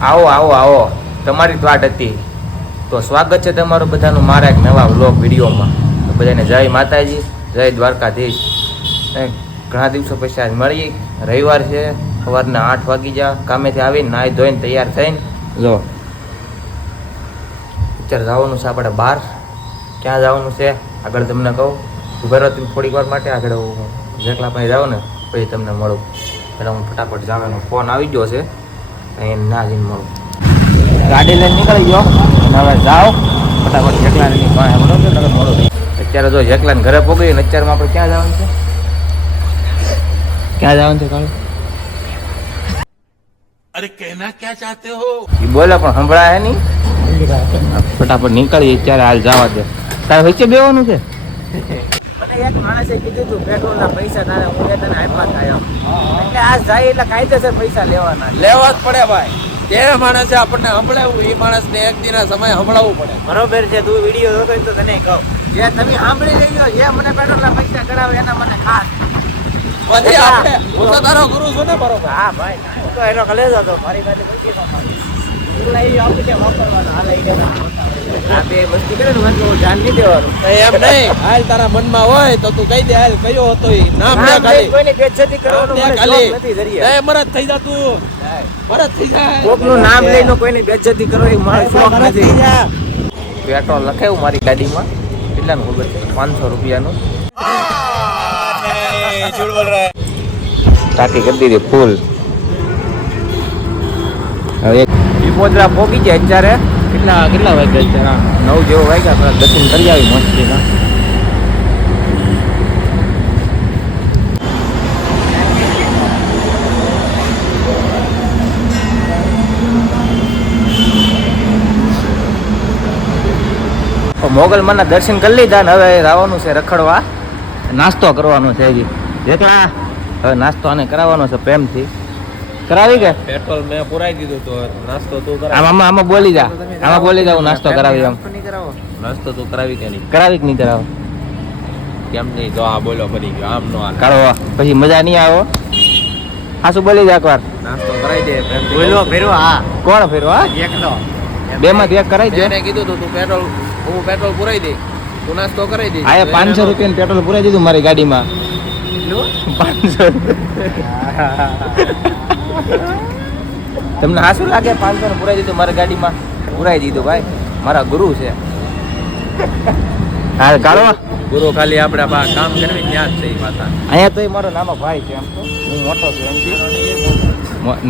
આવો આવો આવો. તમારી વાટ હતી તો સ્વાગત છે તમારું બધાનું મારા એક નવા વ્લોગ વિડીયોમાં. તો બધાને જય માતાજી, જય દ્વારકાધીશ. ઘણા દિવસો પછી આજ મળી રવિવાર છે, સવારના આઠ વાગી જા કામેથી આવીને નાહી ધોઈને તૈયાર થઈને જો અત્યારે જવાનું છે આપણે બહાર. ક્યાં જવાનું છે? આગળ તમને કહું. ઊભા રહો થોડીક વાર માટે. આગળ હું જેટલા પાસે જાઉં ને પછી તમને મળું. એટલે હું ફટાફટ જવાનો ફોન આવી ગયો છે. એમ મળું. ગાડી લઈને નીકળી ગયો. અને હવે જાઓ. ફટાફટ જેકલાની પાસે મળો છો નગર મળો અત્યારે જો જેકલાને ઘરે પોગી અને અત્યારમાં આપણે ક્યાં જવાનું છે? ક્યાં જવાનું છે કાલે અરે કહેના ક્યાં પણ સંભળાય નહીં ફટાફટ નીકળીએ અત્યારે હાલ જવા દે. તારે વચ્ચે બેવાનું છે? એક માણસે કીધું તું પેટ્રોલના પૈસા તારે હું એ તને આપ્યા થાય એટલે આ જાય એટલે કાયદેસર પૈસા લેવાના લેવા જ પડે ભાઈ. જે માણસે આપણને સંભળાવવું એ માણસને એક દિના સમય સંભળાવવું પડે. બરોબર છે તું વીડિયો જોતો તો તને કહું. જે તમે સાંભળી લેજો જે મને પેટ્રોલના પૈસા કરાવે એના મને ખાસ. પછી આપણે હું. તો તારો ગુરુ છું ને બરોબર. હા ભાઈ હું તો એનો કલેજ હતો મારી પાસે આ બે મસ્તી કરે ને મને તો ધ્યાન નહીં દેવાનું. એમ નહીં. હાલ તારા મનમાં હોય તો તું કહી દે હાલ કયો હતો ઈ. નામ લે ખાલી. લઈ કોઈની કરવાનો નામ લે મને ખાલી. નથી જરીએ. એ મરદ થઈ જા તું. મરદ થઈ જા. કોકનું નામ લઈને કોઈની બેઇજ્જતી કરો એ મારો શોખ નથી. પેટ્રોલ લખાયું મારી ગાડીમાં. કેટલાનું ખબર છે? પાંચસો રૂપિયાનું. ટાંકી કરી દીધી ફૂલ. હવે પીપોદરા પોગી જાય અત્યારે. કેટલા કેટલા વાગ્યા અત્યારે નવ જેવો વાગ્યા થોડા દર્શન કરી આવી મસ્તીના મોગલમાના દર્શન કરી લીધા ને હવે આવવાનું છે રખડવા. નાસ્તો કરવાનો છે હજી. જેટલા હવે નાસ્તો આને કરાવવાનો છે પ્રેમથી. કરાવી કે? પેટ્રોલ મેં પુરાઈ દીધું તો નાસ્તો તું આમાં આમાં આમાં બોલી જા. આમાં બોલી જા હું નાસ્તો કરાવી આમ નાસ્તો તું કરાવી કે નહીં? કરાવી કે નહીં કરાવો? કેમ નહીં? તો આ બોલો ફરી ગયો આમ નો કાઢો પછી મજા નહીં આવો હા. શું બોલી જા એકવાર. નાસ્તો કરાવી દે બોલો ફેરો હા. કોણ ફેરવો હા? એકનો બે માંથી એક કરાવી દે. મેં કીધું તું તું પેટ્રોલ હું પેટ્રોલ પુરાઈ દે તું નાસ્તો કરાવી દે આયા પાંચસો રૂપિયા પેટ્રોલ પુરાઈ દીધું મારી ગાડીમાં. પાંચસો તમને હા શું લાગે? પાંચસો ને પુરાઈ દીધું મારા ગાડીમાં પુરાઈ દીધું ભાઈ. મારા ગુરુ છે. હા ગુરુ ખાલી આપણે આ કામ કરવી ત્યાં જ છે એ પાછા અહીંયા તો એ મારો નાનો ભાઈ છે એમ તો. હું મોટો છું એમથી.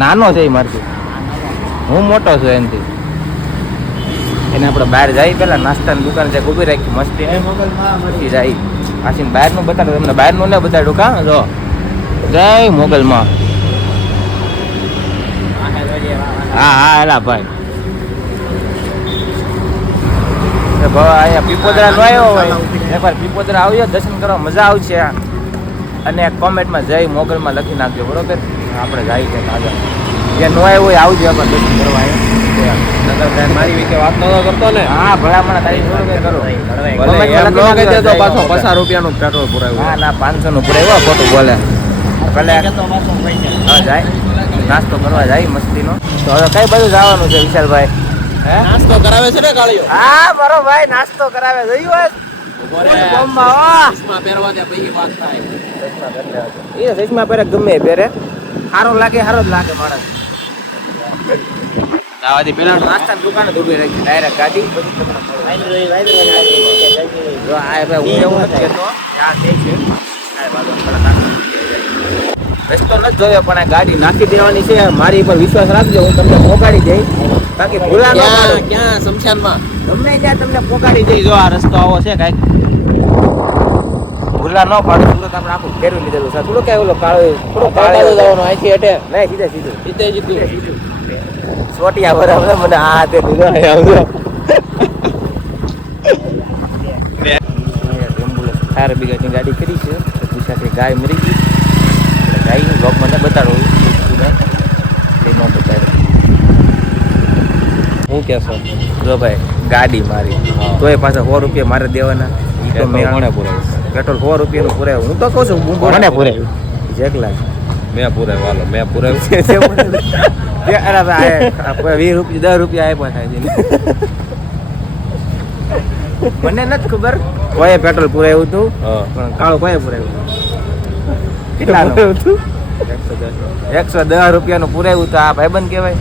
નાનો છે એ મારથી. હું મોટો છું એમથી. એને આપણે બહાર જાય પેલા નાસ્તાની દુકાન છે ઊભી રાખી મસ્તી. પછી જાય. પાછી બહારનું બતાડો. તમને બહારનું ને બતાડું કા? જો. જય મોગલમાં હા હા એલા ભાઈ. ભાઈ અહીંયા પીપોદરા નો આવ્યો હોય. એકવાર પીપોદરા આવ્યો દર્શન કરવા મજા આવશે અને કોમેન્ટમાં જય મોગલમાં લખી નાખજો બરોબર? આપણે જાય છે આગળ. જે નો આવ્યો હોય આવજો એકવાર દર્શન કરવા અહીંયા. મારી વિશે વાત નતો કરતો ને. હા ભલામણ તારી કરો. ભલે એમ ન પાછો પચાસ રૂપિયાનું પેટ્રોલ ના હા ના પાંચસો નું પુરાવ્યો ખોટું બોલે. ભલે. હા જાય. નાસ્તો કરવા જાય મસ્તીનો. તો હવે કઈ બધું જવાનું છે વિશાલભાઈ? નાસ્તો કરાવે છે ને કાળીઓ? હા મારો ભાઈ નાસ્તો કરાવે. જોયું બોમ્બમાં, ચશ્મા પહેરે ગમે પહેરે. સારો લાગે સારો જ લાગે માણસ. આવાથી પેલા નાસ્તાની દુકાન જ રાખી ડાયરેક્ટ ગાડી. હું એવું નથી કહેતો. આ તે છે. કાંઈ વાંધો નહીં, ભલે નાખો. રસ્તો નથી જોયો પણ આ ગાડી નાખી દેવાની છે. મારી પર વિશ્વાસ રાખજો હું તમને પોગાડી દઈ બાકી ભૂલા ક્યાં. ક્યાં શમશાનમાં? તમને ત્યાં તમને પોગાડી દઈ જો આ રસ્તો આવો છે કાંઈક. ભૂલા ન પાડો. સુરત આપણે આખું ફેરવી લીધેલું છે. થોડું કઈ ઓલો કાળો થોડું કાળો જવાનો અહીંથી હેઠે. નહીં સીધે સીધું. સીધે જીતું સોટિયા બરાબર મને આ હાથે લીધો આવજો એમ્બ્યુલન્સ ગાડી કરી છે. તો ગાય મરી ગઈ. ગાયનું બ્લોક મને બતાડો એ ન બતાડ્યો હું કેશો જો ભાઈ ગાડી મારી. તોય પાછા સો રૂપિયા મારે દેવાના. ઈ તો મેં કોણે પુરાવ્યું? પેટ્રોલ સો રૂપિયાનું પુરાયું હું તો કહું છું હું કોને પુરાયું જેકલા મેં પુરાવ્યું હાલો મેં પુરાવ્યું. વીસ રૂપિયા દસ રૂપિયા આપ્યા થાય મને નથી ખબર કોઈ પેટ્રોલ પુરાયું હતું પણ કાળું કોઈ પુરાયું કેટલાનું એકસો દસ. રૂપિયાનું પુરાયું તો આ ભાઈબંધ કહેવાય.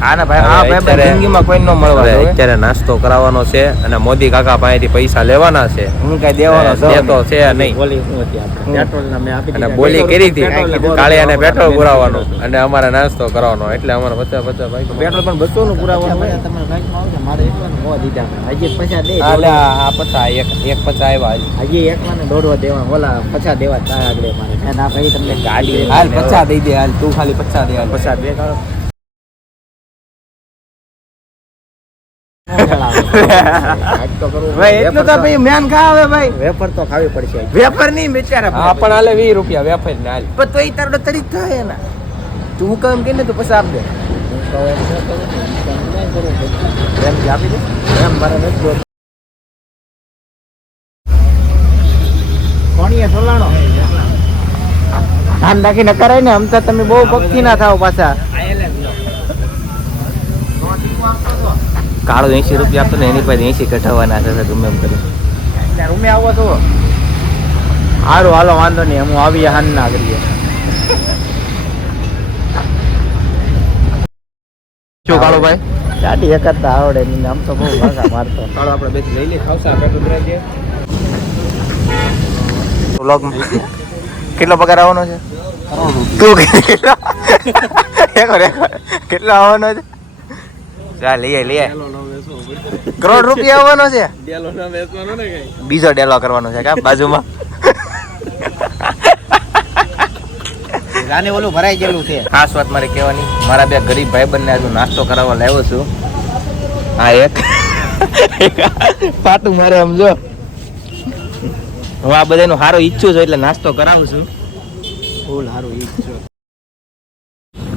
આના ભાઈ આ હવે જિંદગીમાં કોઈ ન મળવા અત્યારે નાસ્તો કરાવવાનો છે અને મોદી કાકા પાસેથી પૈસા લેવાના છે. હું કઈ દેવાનો છે. તો છે નહીં. બોલી શું હતી આપણે? પેટ્રોલના મેં આપી અને બોલી કરી હતી. પેટ્રોલને બોલ પેટ્રોલ પુરાવવાનો. પુરાવવાનું. અને અમારે નાસ્તો કરવાનો એટલે અમારે પચાસ પચાસ ભાઈ. પેટ્રોલ પણ બસો નું દે આ પચાસ દેવા દેવા ગાડી હાલ દઈ દે હાલ તું ખાલી પચાસ દે હાલ. પચાસ બે ભાઈ એટલું તો ભાઈ મેન ખાવે ભાઈ. વેફર તો ખાવી પડશે. વેપાર નહીં બિચારા હા હાલે વીસ રૂપિયા વેફર ને હાલ. પણ તો તારો તરી થાય ને તું હું કહું કે ને તો પછી આપ દે હું કહું એમ કરું એમ તો નહીં કરવું ભાઈ. એમ કે આપી દે. એમ મારે નથી કોણીએ સોલાણો ધાન રાખીને કરાય ને આમ તો તમે બહુ ભક્તિ ના થાવ પાછા. કાળો એસી રૂપિયા આપતો ને એની પાસે એસી કઢાવવાના હતા ગમે એમ કરી. રૂમે આવો તો. સારું હાલો વાંધો નહીં હું આવી હાન ના કરીએ. શું કાળો ભાઈ ગાડી એક જ આવડે નહીં આમ તો બહુ ભાગા મારતો. કાળો આપણે બે લઈ લઈએ ખાવસા પેટ્રોલ ભરાઈ વ્લોગ કેટલો પગાર આવવાનો છે? તું કેટલો કેટલો આવવાનો છે? ચાલ લઈએ લઈએ કરોડ રૂપિયા આવવાનો છે? બીજો ડેલો કરવાનો છે કા બાજુમાં? રાને ઓલું ભરાઈ ગયેલું છે. ખાસ વાત મારે કહેવાની મારા બે ગરીબ ભાઈ બંને આજુ નાસ્તો કરાવવા લાવ્યો છું. હા એક. પાટું મારે સમજો હું આ બધાનું સારું ઈચ્છું છું એટલે નાસ્તો કરાવું છું. ફૂલ સારું ઈચ્છું.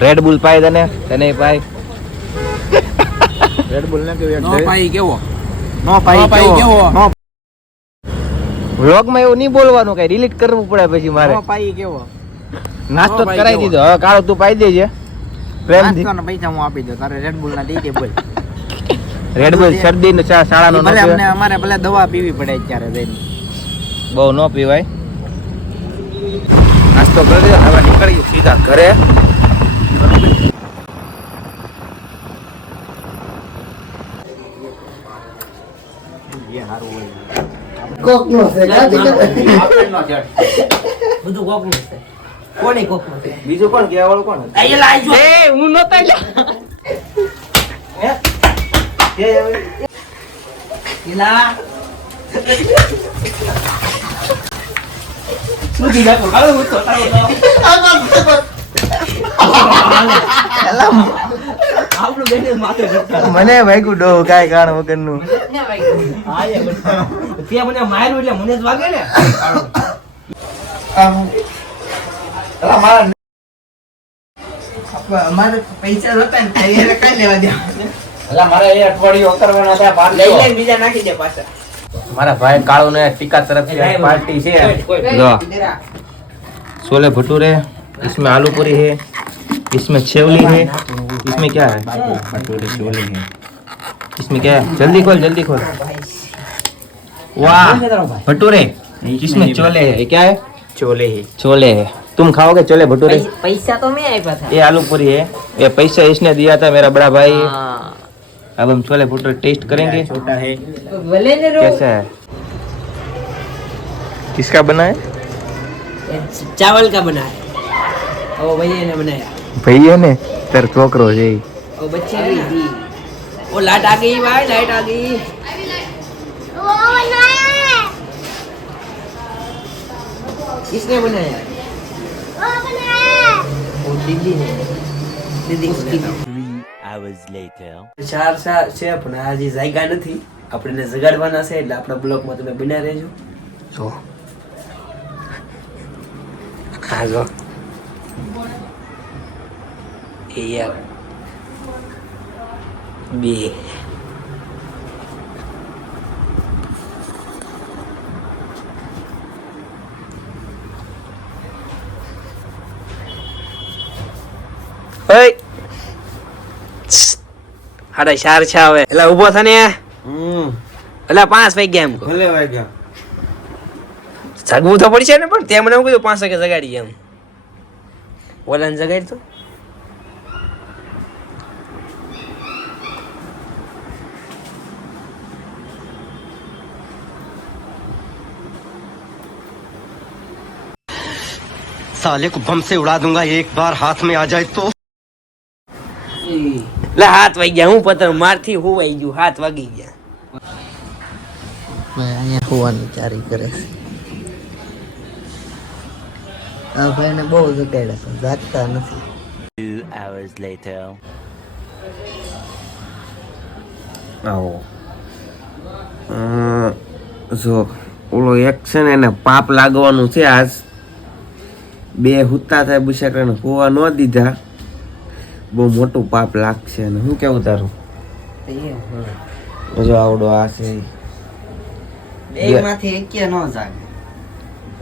રેડ બુલ પાય તને તને પાય. રેડ બુલ ને કેવી નો પાઈ કેવો? નો પાઈ કેવો? નો વ્લોગ વ્લોગમાં એવું નહીં બોલવાનું કઈ ડિલીટ કરવું પડે પછી મારે. નો પાઈ કેવો? નાસ્તો કરાવી દીધો. હવે કાળો તું પાઈ દેજે. પ્રેમથી. નાસ્તાના પૈસા હું આપી દઉં. તારે રેડ બુલ ના દઈ દે બોલ રેડ બુલ શરદી નો શાળા નો ભલે અમને અમારે ભલે દવા પીવી પડે અત્યારે બેન. બહુ નો પીવાય. નાસ્તો કરી દે. હવે નીકળી સીધા ઘરે. એ સારું હોય બધું કોકનું છે કોને કોકનું છે બીજું કોણ? કેવા વાળું કોણ એલા આજો એ હું નતો તો કરતા મને ભાઈ ડો કાંઈ કારણ વગરનું હા એ બધું. તે મને માર્યું એટલે મને જ વાગે ને અમારે પૈસા નતા ને એને કઈ લેવા દે એટલે મારે એ અઠવાડિયું કરવાના હતા લઈ લઈને બીજા નાખી દે પાછા મારા ભાઈ કાળુ ને ટીકા તરફથી પાર્ટી છે જો छोले भटूरे इसमें आलू पूरी है इसमें छेवली है। इसमें क्या है? भटूरे छोले है इसमें क्या है? जल्दी खोल जल्दी खोल। वाह भटूरे। इसमें चोले है क्या है? चोले है। चोले है। तुम खाओगे चोले भटूरे? पैसा तो मैं आया था। ये आलू पूरी है। ये पैसा इसने दिया था मेरा बड़ा भाई। हाँ। अब हम छोले भटूरे टेस्ट करेंगे। छोटा है। कैसा है? किसका बना है चावल का बना है ओ भैया ने बनाया। भैया ने तेरा छोकरो है वो बच्चे भी थी वो लाइट आ गई भाई लाइट आ गई किसने बनाया वो दीदी ने दीदी उसकी ચાર સા છે પણ હજી જાયગા નથી આપણે જગાડવાના છે એટલે આપણા બ્લોગમાં તમે બન્યા રહેજો જો હા જો એક બે. સાડા ચાર છે હવે. એટલે ઊભો થને એટલે પાંચ વાગ્યા એમ. ભલે વાગ્યા. જાગવું તો પડશે ને પણ તે મને એવું કીધું પાંચ વાગે જગાડી એમ. ઓલાને જગાડી તો? साले को बम से उड़ा दूंगा एक बार हाथ में आ जाए तो એટલે હાથ વાગ્યા હું પતંગ મારથી હું વાઈ ગયું હાથ વાગી ગયા અહીંયા હોવાની ચારી કરે છે આ ભાઈને બહુ જગાડ્યા પણ જાગતા નથી આવો અમ, જો ઓલો એક છે ને એને પાપ લાગવાનું છે આજ બે હુતા થાય બુશાકરાને હોવા ન દીધા. બહુ મોટું પાપ લાગશે અને શું કેવું તારું? જો આવડો આ છે. બે માંથી એકે ન જાગે.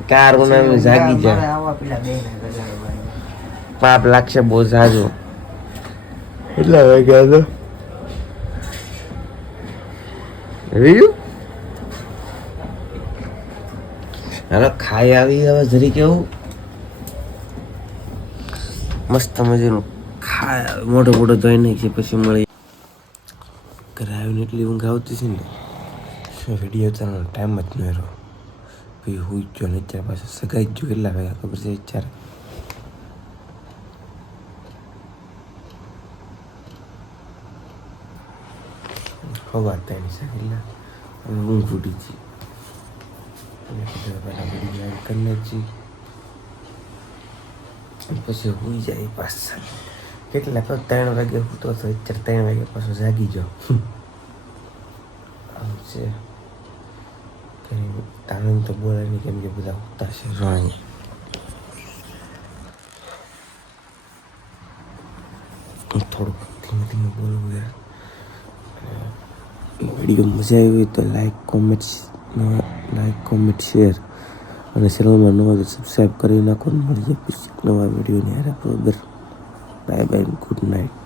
કાર ઉનાળે જાગી જાય આવા પેલા બે પાપ લાગશે બહુ જાજો. એટલા ગયા તો રહ્યું? હાલો ખાઈ આવી હવે જરી કેવું મસ્ત મજાનું ખાય મોટો મોટો ધોઈ નાખી, પછી મળી. ઘરે આવીને એટલી ઊંઘ આવતી છે ને વીડિયો ચાલવાનો ટાઈમ જ ન રહ્યો. પછી હું જ ને અત્યારે પાછું સગાઈ જ જો કેટલા વાગ્યા ખબર છે ચાર ખબર તેની કેટલા અને ઊંઘ ઉડી છે અને વીડિયો કરી નાખી પછી હોઈ જાય પાછા. કેટલા તો ત્રણ વાગે હું તો અત્યારે ત્રણ વાગે પાછો જાગી જાઉં. આમ છે. તારણ તો બોલે નહીં કેમ કે બધા ઉઠતા છે રાણી થોડુંક ધીમે ધીમે બોલવું યાર. વીડિયો મજા આવી હોય તો like comment like comment share અને ચેનલમાં નવા તો સબસ્ક્રાઈબ કરી નાખો મળીએ પછી નવા વિડીયોની હારે. બરોબર બાય બાય ગુડ નાઇટ